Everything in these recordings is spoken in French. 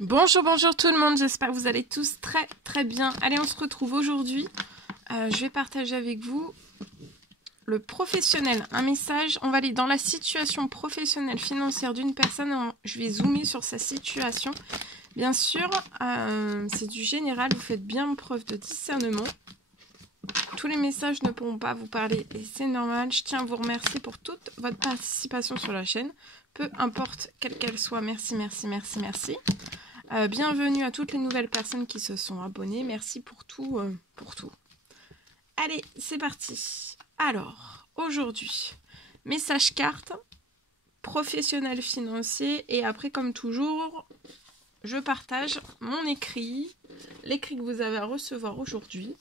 Bonjour, bonjour tout le monde, j'espère que vous allez tous très bien. Allez, on se retrouve aujourd'hui. Je vais partager avec vous le professionnel, un message. On va aller dans la situation professionnelle financière d'une personne. Je vais zoomer sur sa situation. Bien sûr, c'est du général, vous faites bien preuve de discernement. Tous les messages ne pourront pas vous parler et c'est normal. Je tiens à vous remercier pour toute votre participation sur la chaîne. Peu importe quelle qu'elle soit, merci, merci, merci, merci. Bienvenue à toutes les nouvelles personnes qui se sont abonnées. Merci pour tout, Allez, c'est parti. Alors, aujourd'hui, message carte, professionnel financier. Et après, comme toujours, je partage mon écrit, l'écrit que vous avez à recevoir aujourd'hui.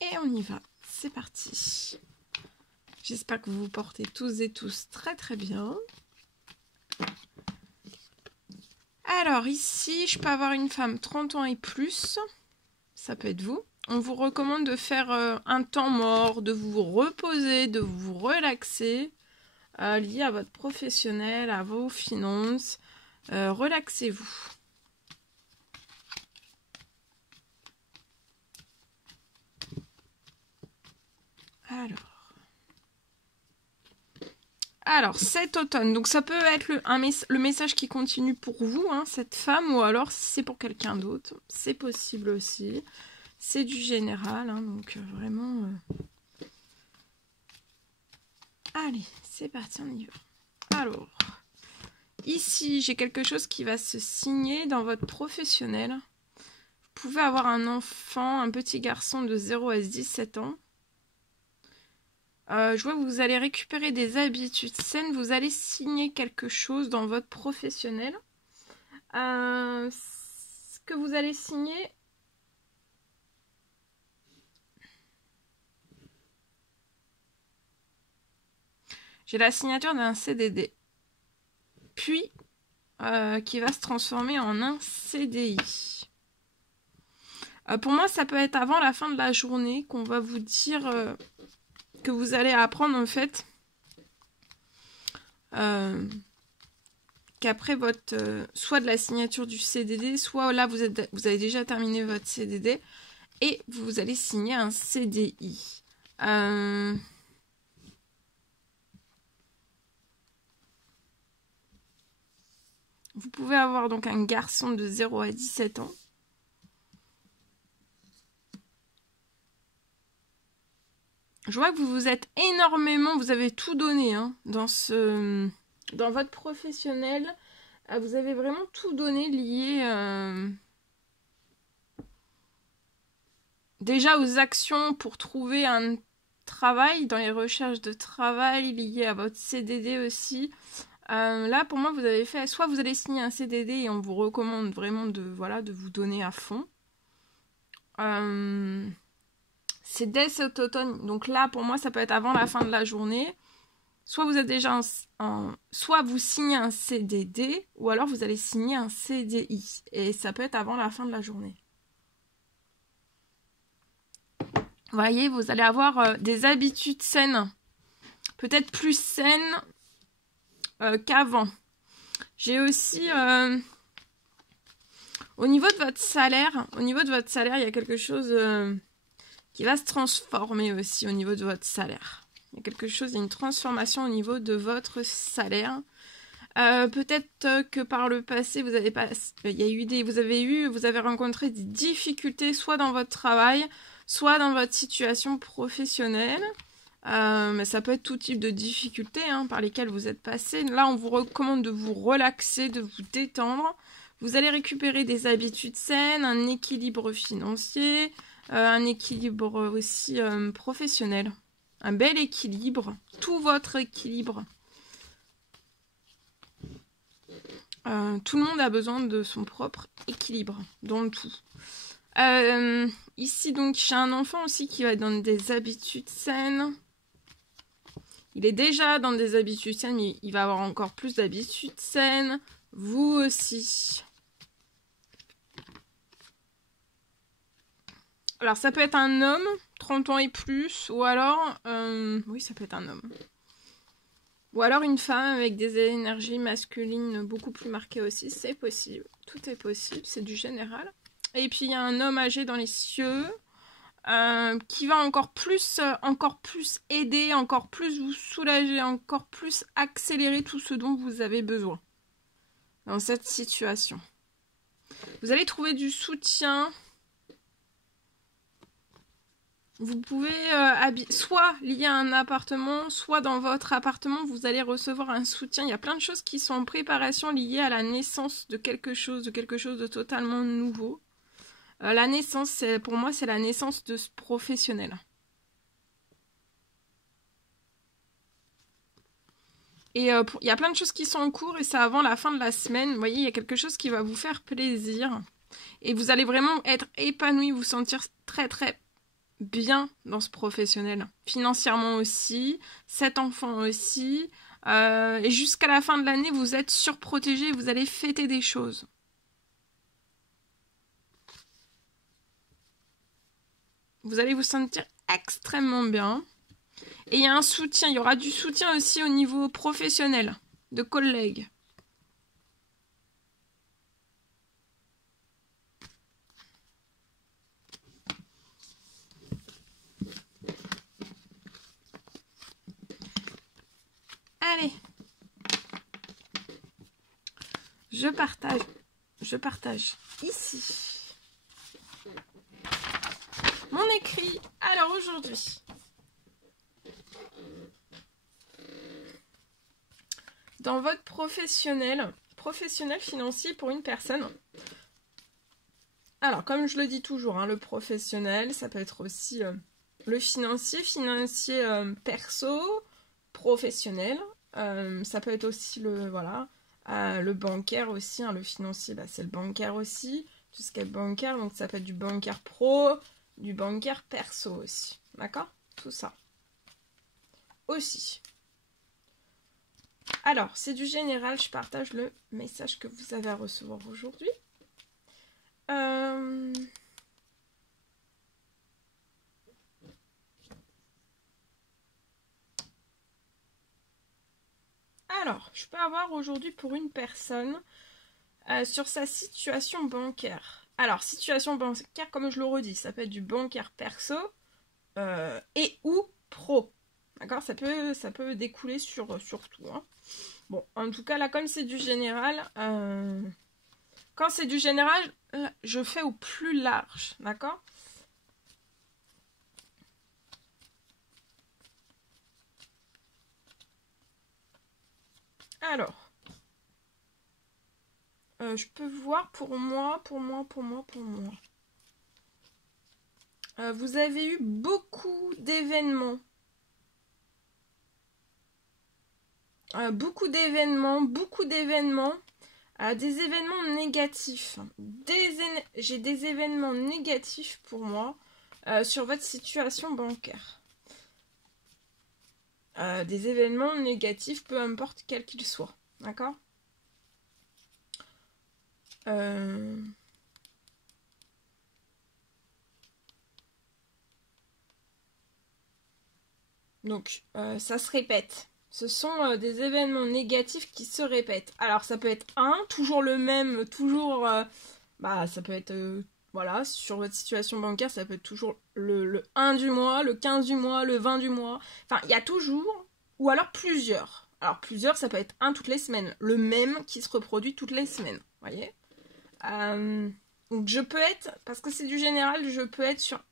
Et on y va. C'est parti. J'espère que vous vous portez tous et tous très bien. Alors ici, je peux avoir une femme 30 ans et plus. Ça peut être vous. On vous recommande de faire un temps mort, de vous reposer, de vous relaxer, lié à votre professionnel, à vos finances. Relaxez-vous. Alors, cet automne, donc ça peut être le message qui continue pour vous, hein, cette femme, ou alors si c'est pour quelqu'un d'autre, c'est possible aussi. C'est du général, hein, donc vraiment... Allez, c'est parti, on y va. Alors, ici, j'ai quelque chose qui va se signer dans votre professionnel. Vous pouvez avoir un enfant, un petit garçon de 0 à 17 ans. Je vois que vous allez récupérer des habitudes saines, vous allez signer quelque chose dans votre professionnel. Ce que vous allez signer... J'ai la signature d'un CDD. Puis, qui va se transformer en un CDI. Pour moi, ça peut être avant la fin de la journée qu'on va vous dire... que vous allez apprendre en fait qu'après votre soit de la signature du CDD, soit là vous avez déjà terminé votre CDD et vous allez signer un CDI. Vous pouvez avoir donc un garçon de 0 à 17 ans. Je vois que vous vous êtes énormément, vous avez tout donné hein, dans votre professionnel. Vous avez vraiment tout donné lié déjà aux actions pour trouver un travail, dans les recherches de travail liées à votre CDD aussi. Là, pour moi, vous avez fait, soit vous allez signer un CDD et on vous recommande vraiment de vous donner à fond. C'est dès cet automne, donc là, pour moi, ça peut être avant la fin de la journée. Soit vous êtes déjà soit vous signez un CDD, ou alors vous allez signer un CDI. Et ça peut être avant la fin de la journée. Vous voyez, vous allez avoir des habitudes saines. Peut-être plus saines qu'avant. J'ai aussi... au niveau de votre salaire, il y a quelque chose qui va se transformer aussi au niveau de votre salaire. Il y a une transformation au niveau de votre salaire. Peut-être que par le passé, vous avez rencontré des difficultés, soit dans votre travail, soit dans votre situation professionnelle. Mais ça peut être tout type de difficultés hein, par lesquelles vous êtes passé. Là, on vous recommande de vous relaxer, de vous détendre. Vous allez récupérer des habitudes saines, un équilibre financier, un équilibre aussi professionnel. Un bel équilibre, tout votre équilibre. Tout le monde a besoin de son propre équilibre dans le tout. Ici, donc, j'ai un enfant aussi qui va être dans des habitudes saines. Il est déjà dans des habitudes saines, mais il va avoir encore plus d'habitudes saines. Vous aussi. Alors, ça peut être un homme, 30 ans et plus, ou alors... oui, ça peut être un homme. Ou alors une femme avec des énergies masculines beaucoup plus marquées aussi, c'est possible. Tout est possible, c'est du général. Et puis il y a un homme âgé dans les cieux qui va encore plus aider, encore plus vous soulager, encore plus accélérer tout ce dont vous avez besoin dans cette situation. Vous allez trouver du soutien. Vous pouvez soit lié à un appartement, soit dans votre appartement, vous allez recevoir un soutien. Il y a plein de choses qui sont en préparation liées à la naissance de quelque chose de totalement nouveau. La naissance, pour moi, c'est la naissance de ce professionnel. Et il y a plein de choses qui sont en cours et c'est avant la fin de la semaine. Vous voyez, il y a quelque chose qui va vous faire plaisir. Et vous allez vraiment être épanoui, vous sentir très très bien dans ce professionnel. Financièrement aussi, cet enfant aussi. Et jusqu'à la fin de l'année, vous êtes surprotégé, vous allez fêter des choses. Vous allez vous sentir extrêmement bien. Et il y a un soutien, il y aura du soutien aussi au niveau professionnel, de collègues. Allez, je partage ici mon écrit. Alors aujourd'hui, dans votre professionnel financier pour une personne. Alors, comme je le dis toujours, hein, le professionnel, ça peut être aussi le financier perso, professionnel. Ça peut être aussi le bancaire aussi. Hein, le financier, c'est le bancaire aussi. Tout ce qui est bancaire, donc ça peut être du bancaire pro, du bancaire perso aussi. D'accord? Tout ça. Aussi. Alors, c'est du général, je partage le message que vous avez à recevoir aujourd'hui. Alors, je peux avoir aujourd'hui pour une personne sur sa situation bancaire. Alors, situation bancaire, comme je le redis, ça peut être du bancaire perso et ou pro. D'accord, ça peut découler sur tout. Hein. Bon, en tout cas, là, comme c'est du général, quand c'est du général, je fais au plus large. D'accord? Alors, je peux voir pour moi. Vous avez eu beaucoup d'événements. Beaucoup d'événements. Des événements négatifs. J'ai des événements négatifs pour moi sur votre situation bancaire. Des événements négatifs, peu importe quels qu'ils soient. D'accord? Donc, ça se répète. Ce sont des événements négatifs qui se répètent. Alors, ça peut être toujours le même, toujours... ça peut être... voilà, sur votre situation bancaire, ça peut être toujours le 1 du mois, le 15 du mois, le 20 du mois. Enfin, il y a toujours... Ou alors plusieurs. Alors, plusieurs, ça peut être un toutes les semaines. Le même qui se reproduit toutes les semaines. Vous voyez? Donc, je peux être... Parce que c'est du général, je peux être sur...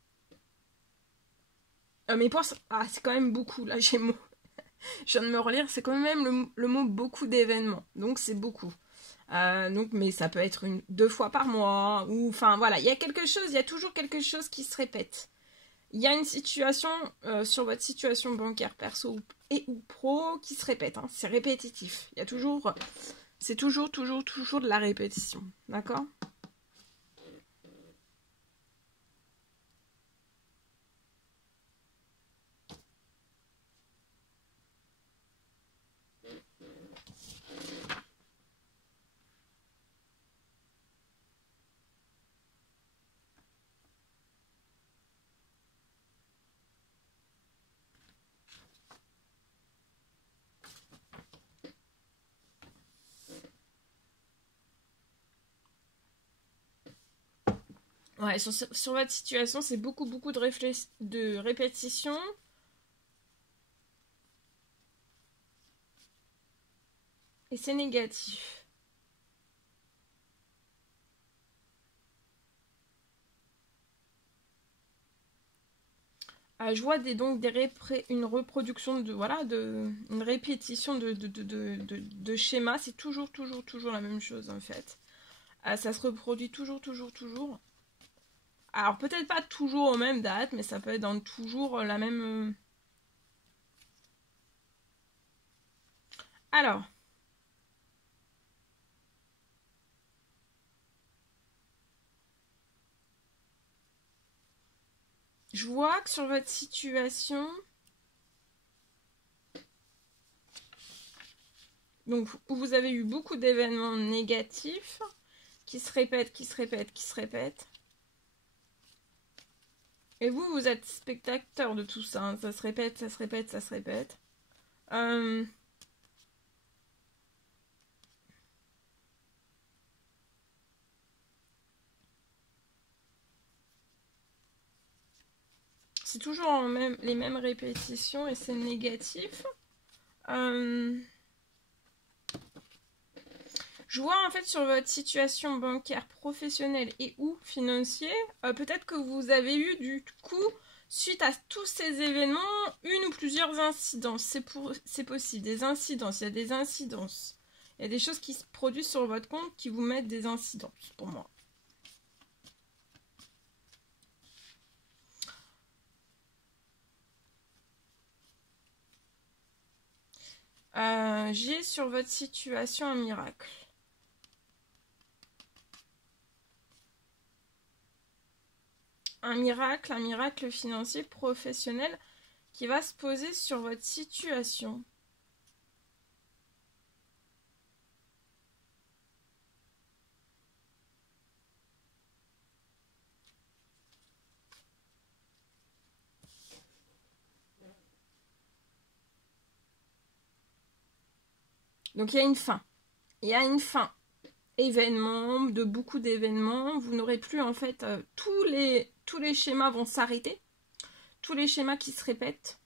mais pour... c'est quand même beaucoup. Là, j'ai mot. Je viens de me relire, c'est quand même le mot beaucoup d'événements. Donc, c'est beaucoup. Mais ça peut être 2 fois par mois. Ou, enfin, voilà. Il y a toujours quelque chose qui se répète. Il y a une situation sur votre situation bancaire perso et ou pro qui se répète. Hein. C'est répétitif. Il y a toujours... C'est toujours de la répétition. D'accord ? Ouais, sur votre situation, c'est beaucoup de répétitions. Et c'est négatif. Je vois une reproduction une répétition de schémas. C'est toujours la même chose en fait. Ça se reproduit toujours. Alors peut-être pas toujours aux mêmes dates, mais ça peut être dans toujours la même. Alors. Je vois que sur votre situation, donc où vous avez eu beaucoup d'événements négatifs qui se répètent. Et vous êtes spectateur de tout ça. Hein. Ça se répète. C'est toujours les mêmes répétitions et c'est négatif. Je vois en fait sur votre situation bancaire, professionnelle et ou financière, peut-être que vous avez eu du coup, suite à tous ces événements, une ou plusieurs incidences. C'est possible, des incidences, il y a des incidences. Il y a des choses qui se produisent sur votre compte qui vous mettent des incidences pour moi. J'ai sur votre situation un miracle. Un miracle financier professionnel qui va se poser sur votre situation. Donc il y a une fin. Il y a une fin. Événements, de beaucoup d'événements. Vous n'aurez plus en fait tous les schémas vont s'arrêter. Tous les schémas qui se répètent.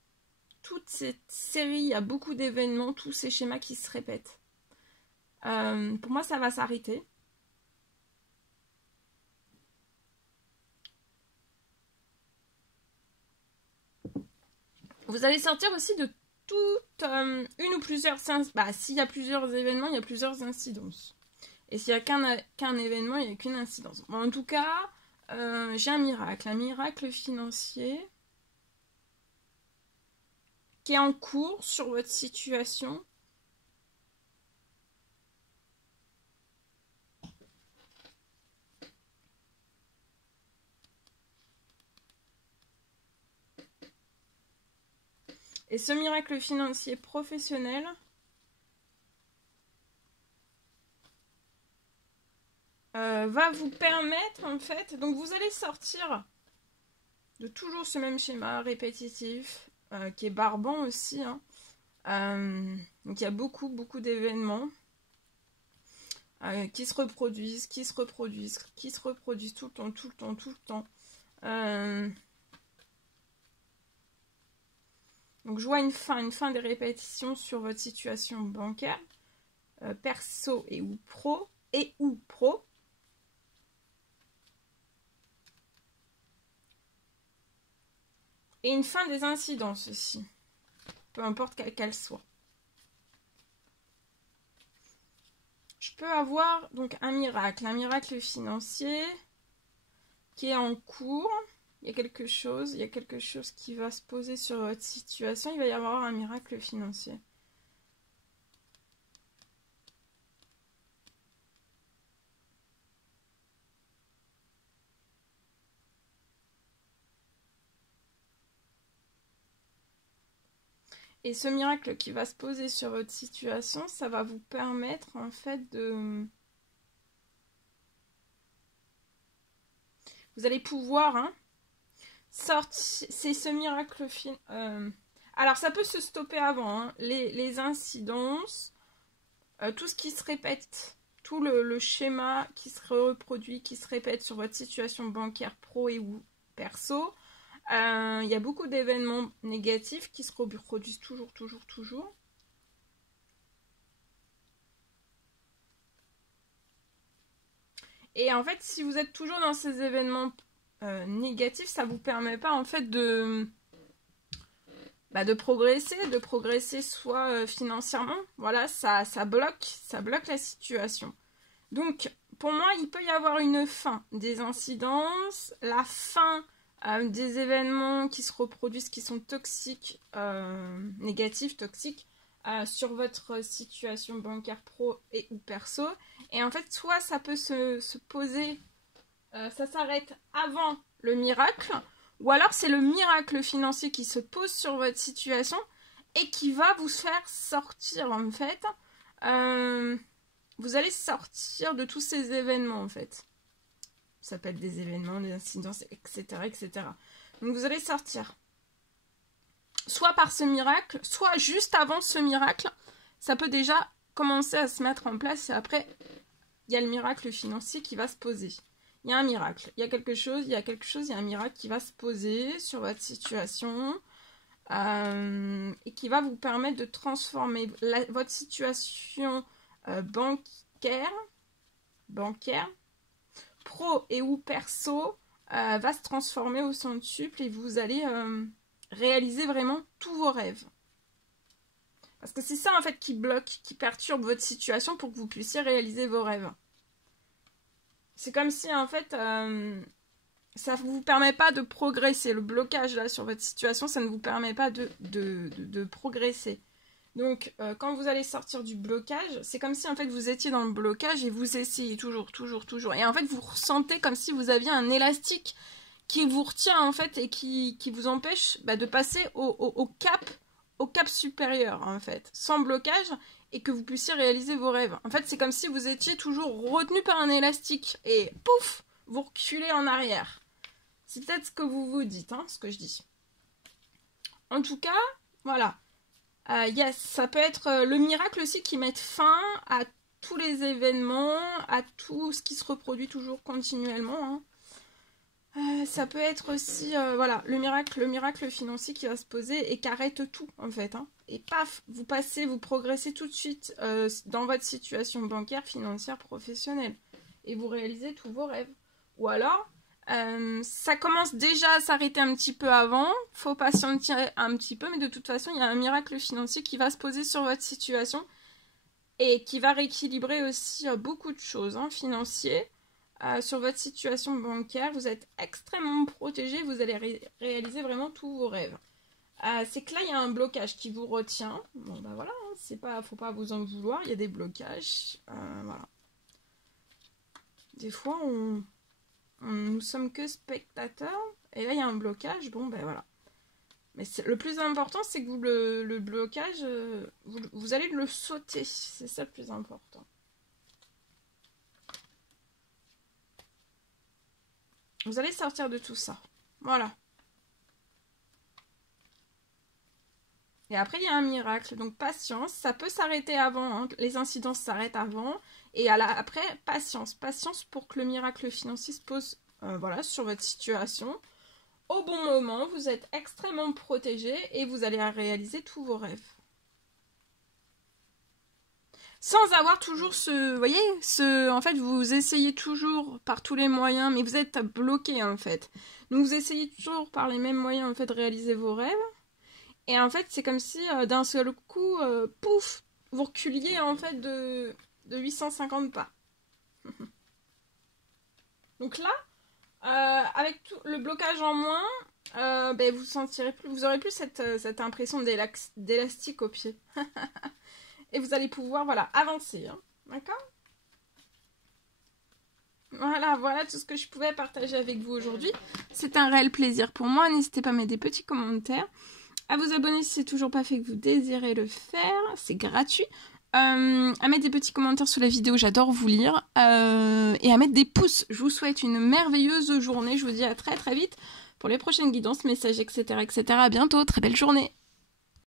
Toute cette série, il y a beaucoup d'événements, tous ces schémas qui se répètent. Pour moi, ça va s'arrêter. Vous allez sortir aussi de toute une ou plusieurs... s'il y a plusieurs événements, il y a plusieurs incidences. Et s'il n'y a qu'un événement, il n'y a qu'une incidence. Bon, en tout cas, j'ai un miracle financier qui est en cours sur votre situation. Et ce miracle financier professionnel va vous permettre en fait, donc vous allez sortir de toujours ce même schéma répétitif qui est barbant aussi. Hein. Donc il y a beaucoup d'événements qui se reproduisent tout le temps. Donc je vois une fin des répétitions sur votre situation bancaire, perso et ou pro. Et une fin des incidences aussi, peu importe quelle qu'elle soit. Je peux avoir donc un miracle financier qui est en cours. Il y a quelque chose qui va se poser sur votre situation. Il va y avoir un miracle financier. Et ce miracle qui va se poser sur votre situation, ça va vous permettre en fait de... Vous allez pouvoir sortir... C'est ce miracle Alors ça peut se stopper avant. Hein. Les incidences, tout ce qui se répète tout le schéma qui se reproduit, qui se répète sur votre situation bancaire pro et ou perso. Il y a beaucoup d'événements négatifs qui se reproduisent toujours. Et en fait, si vous êtes toujours dans ces événements négatifs, ça vous permet pas en fait de progresser soit financièrement. Voilà, ça bloque la situation. Donc, pour moi, il peut y avoir une fin des incidences, la fin des événements qui se reproduisent, qui sont toxiques, négatifs, toxiques, sur votre situation bancaire pro et ou perso. Et en fait, soit ça peut se poser, ça s'arrête avant le miracle, ou alors c'est le miracle financier qui se pose sur votre situation et qui va vous faire sortir, en fait. Vous allez sortir de tous ces événements, en fait. Ça s'appelle des événements, des incidences, etc. Donc vous allez sortir. Soit par ce miracle, soit juste avant ce miracle, ça peut déjà commencer à se mettre en place. Et après, il y a le miracle financier qui va se poser. Il y a un miracle, il y a un miracle qui va se poser sur votre situation et qui va vous permettre de transformer votre situation bancaire, pro et ou perso, va se transformer au centuple et vous allez réaliser vraiment tous vos rêves. Parce que c'est ça en fait qui bloque, qui perturbe votre situation pour que vous puissiez réaliser vos rêves. C'est comme si en fait ça ne vous permet pas de progresser. Le blocage là sur votre situation, ça ne vous permet pas de progresser. Donc quand vous allez sortir du blocage, c'est comme si en fait vous étiez dans le blocage et vous essayez toujours. Et en fait vous ressentez comme si vous aviez un élastique qui vous retient en fait et qui vous empêche de passer au cap supérieur en fait, sans blocage, et que vous puissiez réaliser vos rêves. En fait, c'est comme si vous étiez toujours retenu par un élastique et pouf, vous reculez en arrière. C'est peut-être ce que vous vous dites, hein, ce que je dis. En tout cas, voilà. Yes, ça peut être le miracle aussi qui mette fin à tous les événements, à tout ce qui se reproduit toujours continuellement, hein. Ça peut être aussi, voilà, le miracle financier qui va se poser et qui arrête tout, en fait. Hein. Et paf, vous progressez tout de suite dans votre situation bancaire, financière, professionnelle. Et vous réalisez tous vos rêves. Ou alors, ça commence déjà à s'arrêter un petit peu avant. Faut patienter un petit peu, mais de toute façon, il y a un miracle financier qui va se poser sur votre situation et qui va rééquilibrer aussi beaucoup de choses, hein, financiers. Sur votre situation bancaire, vous êtes extrêmement protégé, vous allez réaliser vraiment tous vos rêves. C'est que là, il y a un blocage qui vous retient. Bon, voilà, hein, faut pas vous en vouloir, il y a des blocages. Voilà. Des fois, nous sommes que spectateurs, et là, il y a un blocage, bon, voilà. Mais le plus important, c'est que le blocage, vous allez le sauter, c'est ça le plus important. Vous allez sortir de tout ça. Voilà. Et après, il y a un miracle. Donc, patience. Ça peut s'arrêter avant. Hein. Les incidences s'arrêtent avant. Et après, patience. Patience pour que le miracle financier se pose voilà, sur votre situation. Au bon moment, vous êtes extrêmement protégé et vous allez réaliser tous vos rêves. Sans avoir toujours vous voyez, en fait, vous essayez toujours par tous les moyens, mais vous êtes bloqué, en fait. Donc, vous essayez toujours par les mêmes moyens, en fait, de réaliser vos rêves. Et en fait, c'est comme si, d'un seul coup, pouf, vous reculiez, en fait, de 850 pas. Donc là, avec tout le blocage en moins, vous aurez plus cette impression d'élastique au pied. Et vous allez pouvoir, voilà, avancer. Hein. D'accord ? Voilà tout ce que je pouvais partager avec vous aujourd'hui. C'est un réel plaisir pour moi. N'hésitez pas à mettre des petits commentaires. À vous abonner si c'est toujours pas fait que vous désirez le faire. C'est gratuit. À mettre des petits commentaires sous la vidéo. J'adore vous lire. Et à mettre des pouces. Je vous souhaite une merveilleuse journée. Je vous dis à très très vite pour les prochaines guidances, messages, etc. À bientôt. Très belle journée.